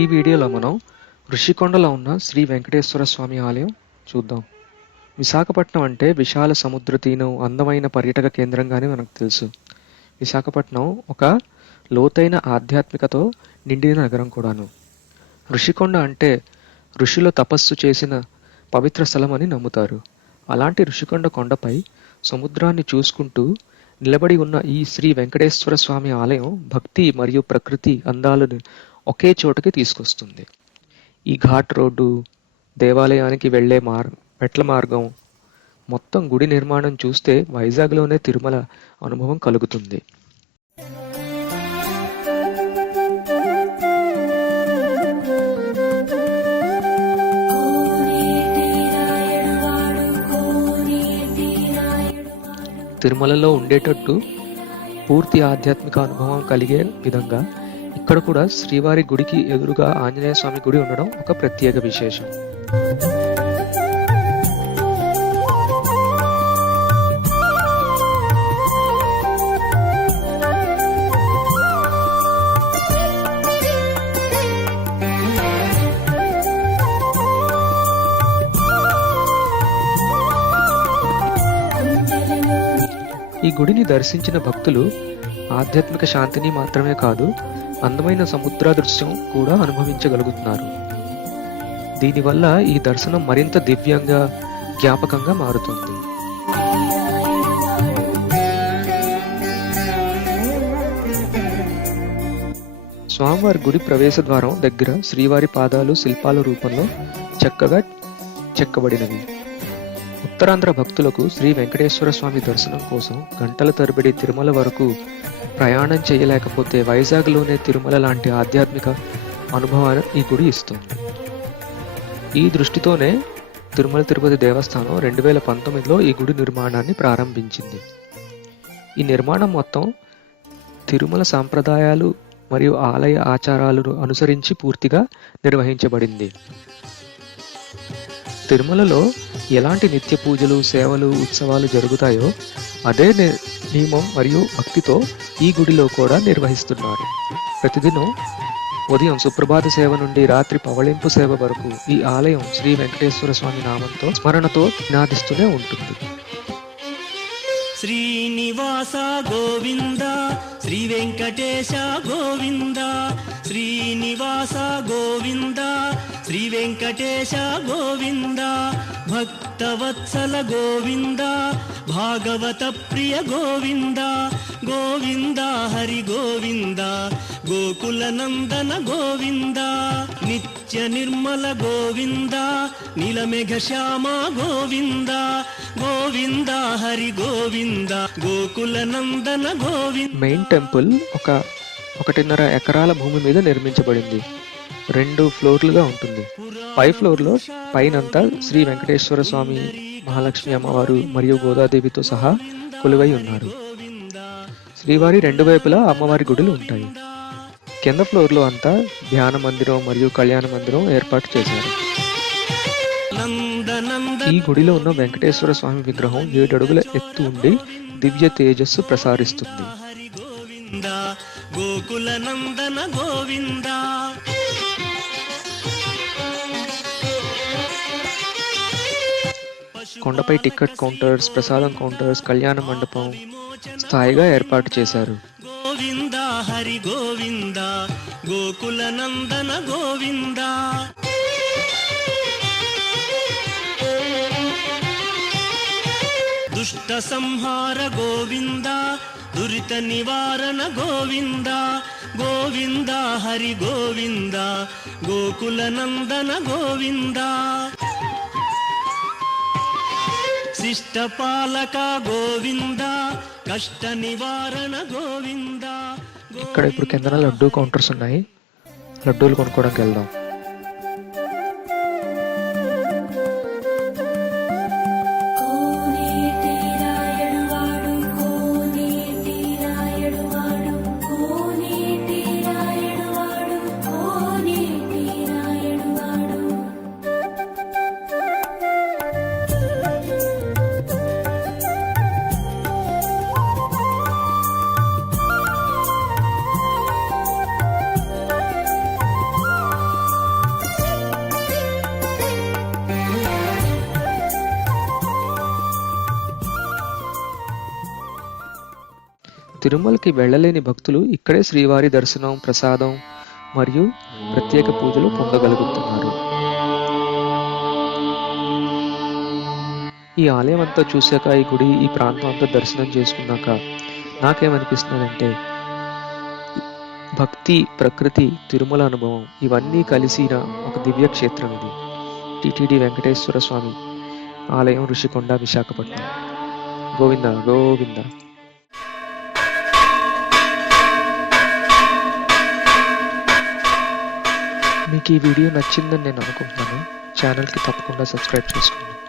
ఈ వీడియోలో మనం ఋషికొండలో ఉన్న శ్రీ వెంకటేశ్వర స్వామి ఆలయం చూద్దాం. విశాఖపట్నం అంటే విశాల సముద్ర తీరం, అందమైన పర్యాటక కేంద్రంగానే మనకు తెలుసు. విశాఖపట్నం ఒక లోతైన ఆధ్యాత్మికతో నిండిన నగరం కూడాను. ఋషికొండ అంటే ఋషుల తపస్సు చేసిన పవిత్ర స్థలం అని నమ్ముతారు. అలాంటి ఋషికొండ కొండపై సముద్రాన్ని చూసుకుంటూ నిలబడి ఉన్న ఈ శ్రీ వెంకటేశ్వర స్వామి ఆలయం భక్తి మరియు ప్రకృతి అందాలను ఒకే చోటకి తీసుకొస్తుంది. ఈ ఘాట్ రోడ్డు, దేవాలయానికి వెళ్లే మెట్ల మార్గం, మొత్తం గుడి నిర్మాణం చూస్తే వైజాగ్లోనే తిరుమల అనుభవం కలుగుతుంది. తిరుమలలో ఉండేటట్టు పూర్తి ఆధ్యాత్మిక అనుభవం కలిగే విధంగా ఇక్కడ కూడా శ్రీవారి గుడికి ఎదురుగా ఆంజనేయ స్వామి గుడి ఉండడం ఒక ప్రత్యేక విశేషం. ఈ గుడిని దర్శించిన భక్తులు ఆధ్యాత్మిక శాంతిని మాత్రమే కాదు, అందమైన సముద్ర దృశ్యం కూడా అనుభవించగలుగుతున్నారు. దీనివల్ల ఈ దర్శనం మరింత దివ్యంగా, జ్ఞాపకంగా మారుతుంది. స్వామివారి గుడి ప్రవేశ ద్వారం దగ్గర శ్రీవారి పాదాలు శిల్పాల రూపంలో చక్కగా చెక్కబడినవి. ఉత్తరాంధ్ర భక్తులకు శ్రీ వెంకటేశ్వర స్వామి దర్శనం కోసం గంటల తరబడి తిరుమల వరకు ప్రయాణం చేయలేకపోతే వైజాగ్లోనే తిరుమల లాంటి ఆధ్యాత్మిక అనుభవాన్ని ఈ గుడి ఇస్తుంది. ఈ దృష్టితోనే తిరుమల తిరుపతి దేవస్థానం 2019లో ఈ గుడి నిర్మాణాన్ని ప్రారంభించింది. ఈ నిర్మాణం మొత్తం తిరుమల సాంప్రదాయాలు మరియు ఆలయ ఆచారాలను అనుసరించి పూర్తిగా నిర్వహించబడింది. తిరుమలలో ఎలాంటి నిత్య పూజలు, సేవలు, ఉత్సవాలు జరుగుతాయో అదే నియమం మరియు భక్తితో ఈ గుడిలో కూడా నిర్వహిస్తున్నారు. ప్రతిదినం ఉదయం సుప్రభాత సేవ నుండి రాత్రి పవళింపు సేవ వరకు ఈ ఆలయం శ్రీ వెంకటేశ్వర స్వామి నామంతో స్మరణతో నినాదిస్తూనే ఉంటుంది. శ్రీనివాస గోవింద, శ్రీ వెంకటేశ గోవింద, శ్రీనివాస గోవింద, శ్రీ వెంకటేశ గోవింద, భక్తవత్సల గోవింద, భాగవత ప్రియ గోవింద, గోవింద హరి గోవింద, గోకుల నందన గోవింద, నిత్య నిర్మల గోవింద, నీలమేఘ శ్యామ గోవింద, గోవింద హరి గోవింద, గోకుల నందన గోవింద. మెయిన్ టెంపుల్ 1.5 ఎకరాల భూమి మీద నిర్మించబడింది. 2 ఫ్లోర్లుగా ఉంటుంది. పై ఫ్లోర్లో పైనంతా శ్రీ వెంకటేశ్వర స్వామి, మహాలక్ష్మి అమ్మవారు మరియు గోదాదేవితో సహా కొలువై ఉన్నారు. శ్రీవారి 2 వైపులా అమ్మవారి గుడులు ఉంటాయి. కింద ఫ్లోర్లో అంతా ధ్యాన మందిరం మరియు కళ్యాణ మందిరం ఏర్పాటు చేశారు. ఈ గుడిలో ఉన్న వెంకటేశ్వర స్వామి విగ్రహం 7 అడుగుల ఎత్తు ఉండి దివ్య తేజస్సు ప్రసారిస్తుంది. గోకుల నందన గోవింద. కొండపై టికెట్ కౌంటర్స్, ప్రసాదం కౌంటర్స్, కళ్యాణ మండపం స్థాయిగా ఏర్పాటు చేశారు. గోవింద హరి గోవింద, గోకుల నందన గోవింద. దుష్ట సంహార గోవింద, దురిత నివారణ గోవింద, గోవింద హరి గోవింద, గోకుల నందన గోవింద. శిష్ట పాలక గోవింద, కష్ట నివారణ గోవింద. ఇక్కడ ఇప్పుడు కింద లడ్డూ కౌంటర్స్ ఉన్నాయి. లడ్డూలు కొనుక్కోవడానికి వెళ్దాం. తిరుమలకి వెళ్ళలేని భక్తులు ఇక్కడే శ్రీవారి దర్శనం, ప్రసాదం మరియు ప్రత్యేక పూజలు పొందగలుగుతున్నారు. ఈ ఆలయం అంతా చూశాక, ఈ గుడి, ఈ ప్రాంతం అంతా దర్శనం చేసుకున్నాక నాకేమనిపిస్తుందంటే భక్తి, ప్రకృతి, తిరుమల అనుభవం ఇవన్నీ కలిసిన ఒక దివ్య క్షేత్రం ఇది. టిటిడి వెంకటేశ్వర స్వామి ఆలయం, ఋషికొండ, విశాఖపట్నం. గోవింద గోవింద. మీకు ఈ వీడియో నచ్చిందని నేను అనుకుంటున్నాను. ఛానల్కి తప్పకుండా సబ్స్క్రైబ్ చేసుకోండి.